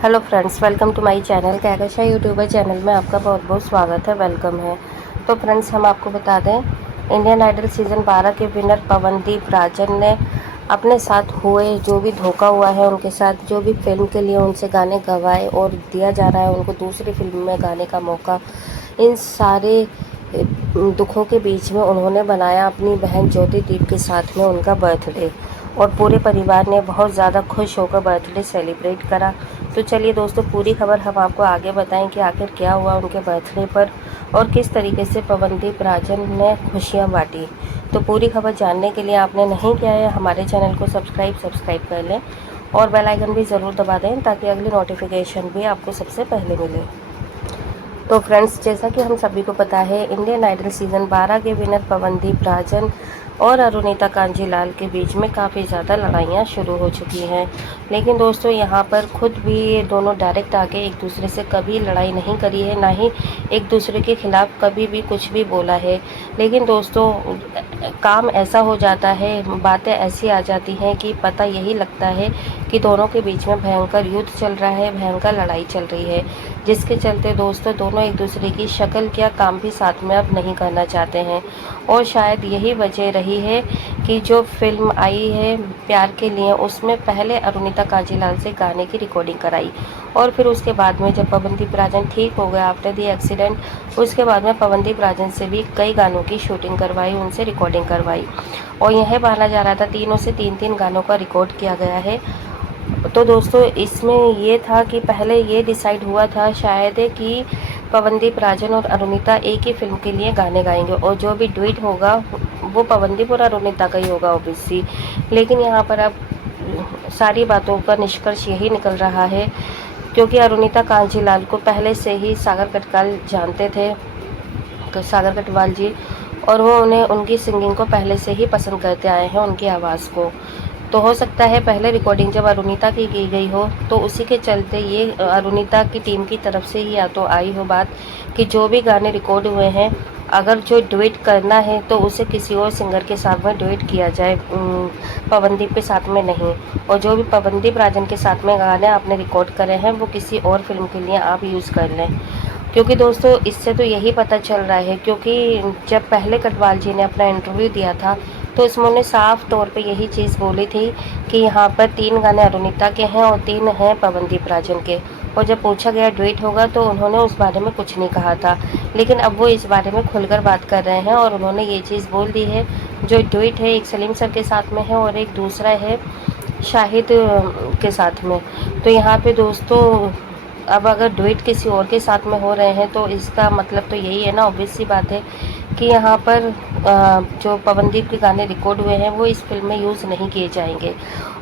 Hello friends, welcome to my channel. Kahkasha YouTuber channel में आपका बहुत बहुत स्वागत है, वेलकम है। तो फ्रेंड्स, हम आपको बता दें, इंडियन आइडल सीज़न 12 के विनर पवनदीप राजन ने अपने साथ हुए जो भी धोखा हुआ है, उनके साथ जो भी फिल्म के लिए उनसे गाने गवाए और दिया जा रहा है उनको दूसरी फिल्म में गाने का मौका, इन सारे दुखों के बीच में उन्होंने बनाया अपनी बहन ज्योति दीप के साथ में उनका बर्थडे, और पूरे परिवार ने बहुत ज़्यादा खुश होकर बर्थडे सेलिब्रेट करा। तो चलिए दोस्तों, पूरी खबर हम आपको आगे बताएं कि आखिर क्या हुआ उनके बर्थडे पर और किस तरीके से पवनदीप राजन ने खुशियां बांटी। तो पूरी खबर जानने के लिए आपने नहीं किया है हमारे चैनल को सब्सक्राइब कर लें और बेल आइकन भी ज़रूर दबा दें ताकि अगली नोटिफिकेशन भी आपको सबसे पहले मिले। तो फ्रेंड्स, जैसा कि हम सभी को पता है, इंडियन आइडल सीज़न 12 के विनर पवनदीप राजन और अरुणिता कांजीलाल के बीच में काफ़ी ज़्यादा लड़ाइयाँ शुरू हो चुकी हैं। लेकिन दोस्तों, यहाँ पर खुद भी ये दोनों डायरेक्ट आके एक दूसरे से कभी लड़ाई नहीं करी है, ना ही एक दूसरे के खिलाफ़ कभी भी कुछ भी बोला है। लेकिन दोस्तों, काम ऐसा हो जाता है, बातें ऐसी आ जाती हैं कि पता यही लगता है कि दोनों के बीच में भयंकर युद्ध चल रहा है, भयंकर लड़ाई चल रही है, जिसके चलते दोस्तों दोनों एक दूसरे की शक्ल क्या काम भी साथ में अब नहीं करना चाहते हैं। और शायद यही वजह रही है कि जो फिल्म आई है प्यार के लिए, उसमें पहले अरुणिता कांजीलाल से गाने की रिकॉर्डिंग कराई और फिर उसके बाद में जब पवनदीप राजन ठीक हो गया आफ्टर दी एक्सीडेंट, उसके बाद में पवनदीप राजन से भी कई गानों की शूटिंग करवाई, उनसे रिकॉर्डिंग करवाई और यह माना जा रहा था तीनों से तीन गानों का रिकॉर्ड किया गया है। तो दोस्तों, इसमें ये था कि पहले ये डिसाइड हुआ था शायद कि पवनदीप राजन और अरुणिता एक ही फिल्म के लिए गाने गाएंगे और जो भी डुएट होगा वो पवनदीप और अरुणिता का ही होगा ऑब्वियसली। लेकिन यहाँ पर अब सारी बातों का निष्कर्ष यही निकल रहा है, क्योंकि अरुणिता कांजीलाल को पहले से ही सागर कटवाल जानते थे, सागर कटवाल जी, और वो उन्हें उनकी सिंगिंग को पहले से ही पसंद करते आए हैं, उनकी आवाज़ को। तो हो सकता है पहले रिकॉर्डिंग जब अरुणिता की गई हो तो उसी के चलते ये अरुणिता की टीम की तरफ से ही या तो आई हो बात कि जो भी गाने रिकॉर्ड हुए हैं, अगर जो डुएट करना है तो उसे किसी और सिंगर के साथ में डुएट किया जाए, पवनदीप के साथ में नहीं। और जो भी पवनदीप राजन के साथ में गाने आपने रिकॉर्ड करे हैं वो किसी और फिल्म के लिए आप यूज़ कर लें। क्योंकि दोस्तों, इससे तो यही पता चल रहा है, क्योंकि जब पहले कटवाल जी ने अपना इंटरव्यू दिया था तो इसमें उन्होंने साफ तौर पे यही चीज़ बोली थी कि यहाँ पर 3 गाने अरुणिता के हैं और 3 हैं पवनदीप राजन के। और जब पूछा गया डुएट होगा तो उन्होंने उस बारे में कुछ नहीं कहा था, लेकिन अब वो इस बारे में खुलकर बात कर रहे हैं और उन्होंने ये चीज़ बोल दी है। जो डुएट है एक सलीम सर के साथ में है और एक दूसरा है शाहिद के साथ में। तो यहाँ पे दोस्तों, अब अगर डुएट किसी और के साथ में हो रहे हैं तो इसका मतलब तो यही है ना, ऑब्वियस सी बात है कि यहाँ पर जो पवनदीप के गाने रिकॉर्ड हुए हैं वो इस फिल्म में यूज़ नहीं किए जाएंगे।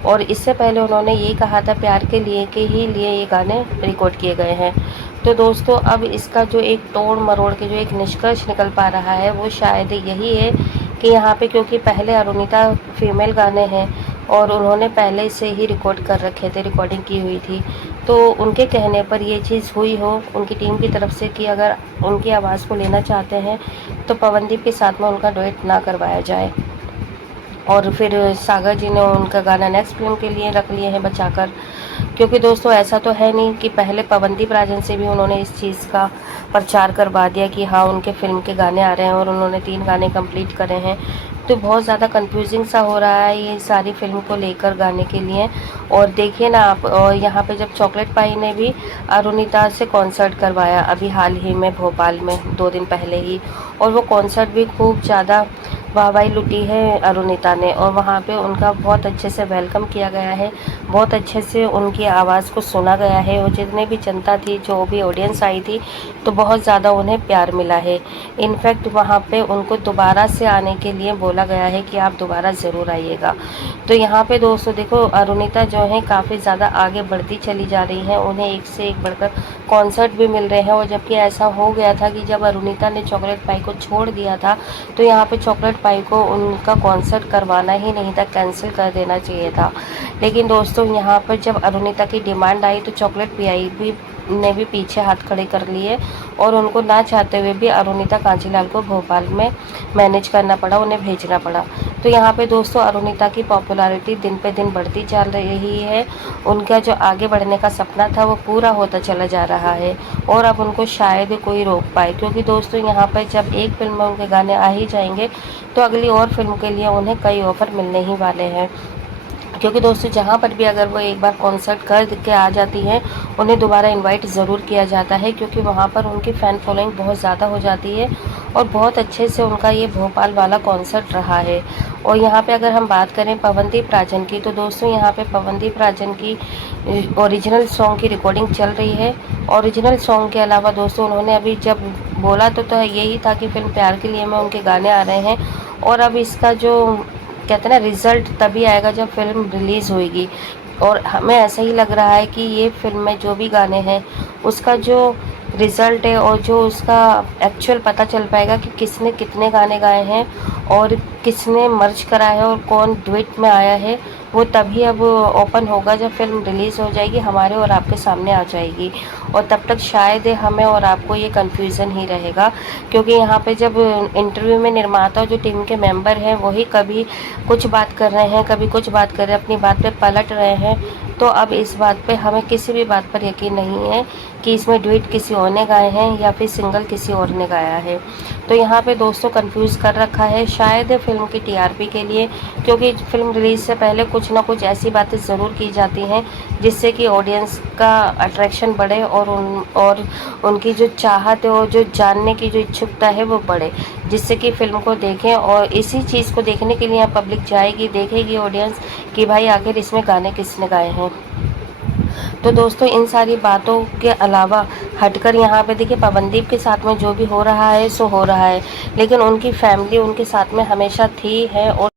और इससे पहले उन्होंने ये कहा था प्यार के लिए ये गाने रिकॉर्ड किए गए हैं। तो दोस्तों, अब इसका जो एक तोड़ मरोड़ के जो एक निष्कर्ष निकल पा रहा है वो शायद यही है कि यहाँ पे, क्योंकि पहले अरुणिता फीमेल गाने हैं और उन्होंने पहले से ही रिकॉर्ड कर रखे थे, रिकॉर्डिंग की हुई थी, तो उनके कहने पर ये चीज़ हुई हो उनकी टीम की तरफ से कि अगर उनकी आवाज़ को लेना चाहते हैं तो पवनदीप के साथ में उनका डुएट ना करवाया जाए। और फिर सागर जी ने उनका गाना नेक्स्ट फिल्म के लिए रख लिए हैं बचाकर। क्योंकि दोस्तों, ऐसा तो है नहीं कि पहले पवनदीप राजन से भी उन्होंने इस चीज़ का प्रचार करवा दिया कि हाँ उनके फिल्म के गाने आ रहे हैं और उन्होंने 3 गाने कंप्लीट करे हैं। तो बहुत ज़्यादा कंफ्यूजिंग सा हो रहा है ये सारी फिल्म को लेकर गाने के लिए। और देखिए ना आप, और यहाँ पे जब चॉकलेट पाई ने भी अरुणिता से कॉन्सर्ट करवाया अभी हाल ही में भोपाल में 2 दिन पहले ही, और वो कॉन्सर्ट भी खूब ज़्यादा वाहवाही लुटी है अरुणिता ने, और वहाँ पे उनका बहुत अच्छे से वेलकम किया गया है, बहुत अच्छे से उनकी आवाज़ को सुना गया है। और जितने भी जनता थी, जो भी ऑडियंस आई थी, तो बहुत ज़्यादा उन्हें प्यार मिला है। इनफैक्ट वहाँ पे उनको दोबारा से आने के लिए बोला गया है कि आप दोबारा ज़रूर आइएगा। तो यहाँ पे दोस्तों देखो, अरुणिता जो है काफ़ी ज़्यादा आगे बढ़ती चली जा रही हैं, उन्हें एक से एक बढ़कर कॉन्सर्ट भी मिल रहे हैं। और जबकि ऐसा हो गया था कि जब अरुणिता ने चॉकलेट पाई को छोड़ दिया था तो यहाँ पे चॉकलेट पाई को उनका कॉन्सर्ट करवाना ही नहीं था, कैंसिल कर देना चाहिए था। लेकिन दोस्तों, यहाँ पर जब अरुणिता की डिमांड आई तो चॉकलेट पाई भी ने भी पीछे हाथ खड़े कर लिए और उनको ना चाहते हुए भी अरुणिता कांजीलाल को भोपाल में मैनेज करना पड़ा, उन्हें भेजना पड़ा। तो तो यहाँ पे दोस्तों अरुणिता की पॉपुलैरिटी दिन पे दिन बढ़ती चल रही है। उनका जो आगे बढ़ने का सपना था वो पूरा होता चला जा रहा है और अब उनको शायद कोई रोक पाए, क्योंकि दोस्तों यहाँ पर जब एक फिल्म में उनके गाने आ ही जाएंगे तो अगली और फिल्म के लिए उन्हें कई ऑफर मिलने ही वाले हैं। क्योंकि दोस्तों जहाँ पर भी अगर वो एक बार कॉन्सर्ट कर के आ जाती हैं उन्हें दोबारा इनवाइट ज़रूर किया जाता है, क्योंकि वहाँ पर उनकी फ़ैन फॉलोइंग बहुत ज़्यादा हो जाती है और बहुत अच्छे से उनका ये भोपाल वाला कॉन्सर्ट रहा है। और यहाँ पे अगर हम बात करें पवनदीप राजन की, तो दोस्तों यहाँ पे पवनदीप राजन की ओरिजिनल सॉन्ग की रिकॉर्डिंग चल रही है। ओरिजिनल सॉन्ग के अलावा दोस्तों उन्होंने अभी जब बोला तो यही था कि फिल्म प्यार के लिए में उनके गाने आ रहे हैं, और अब इसका जो कहते हैं ना रिज़ल्ट तभी आएगा जब फिल्म रिलीज़ होएगी। और हमें ऐसा ही लग रहा है कि ये फिल्म में जो भी गाने हैं उसका जो रिज़ल्ट है और जो उसका एक्चुअल पता चल पाएगा कि किसने कितने गाने गाए हैं और किसने मर्ज करा है और कौन डुएट में आया है, वो तभी अब ओपन होगा जब फिल्म रिलीज़ हो जाएगी, हमारे और आपके सामने आ जाएगी। और तब तक शायद हमें और आपको ये कन्फ्यूज़न ही रहेगा, क्योंकि यहाँ पे जब इंटरव्यू में निर्माता और जो टीम के मेंबर हैं वही कभी कुछ बात कर रहे हैं कभी कुछ बात कर रहे हैं, अपनी बात पे पलट रहे हैं। तो अब इस बात पे हमें किसी भी बात पर यकीन नहीं है कि इसमें डुएट किसी और ने गाए हैं या फिर सिंगल किसी और ने गाया है। तो यहाँ पे दोस्तों कंफ्यूज कर रखा है शायद फिल्म की टीआरपी के लिए, क्योंकि फिल्म रिलीज़ से पहले कुछ ना कुछ ऐसी बातें ज़रूर की जाती हैं जिससे कि ऑडियंस का अट्रैक्शन बढ़े और उनकी जो चाहत है और जो जानने की जो इच्छुकता है वो बढ़े, जिससे कि फ़िल्म को देखें। और इसी चीज़ को देखने के लिए पब्लिक जाएगी, देखेगी ऑडियंस कि भाई आखिर इसमें गाने किसने गाए हैं। तो दोस्तों इन सारी बातों के अलावा हटकर यहाँ पे देखिए पवनदीप के साथ में जो भी हो रहा है सो हो रहा है, लेकिन उनकी फैमिली उनके साथ में हमेशा थी है और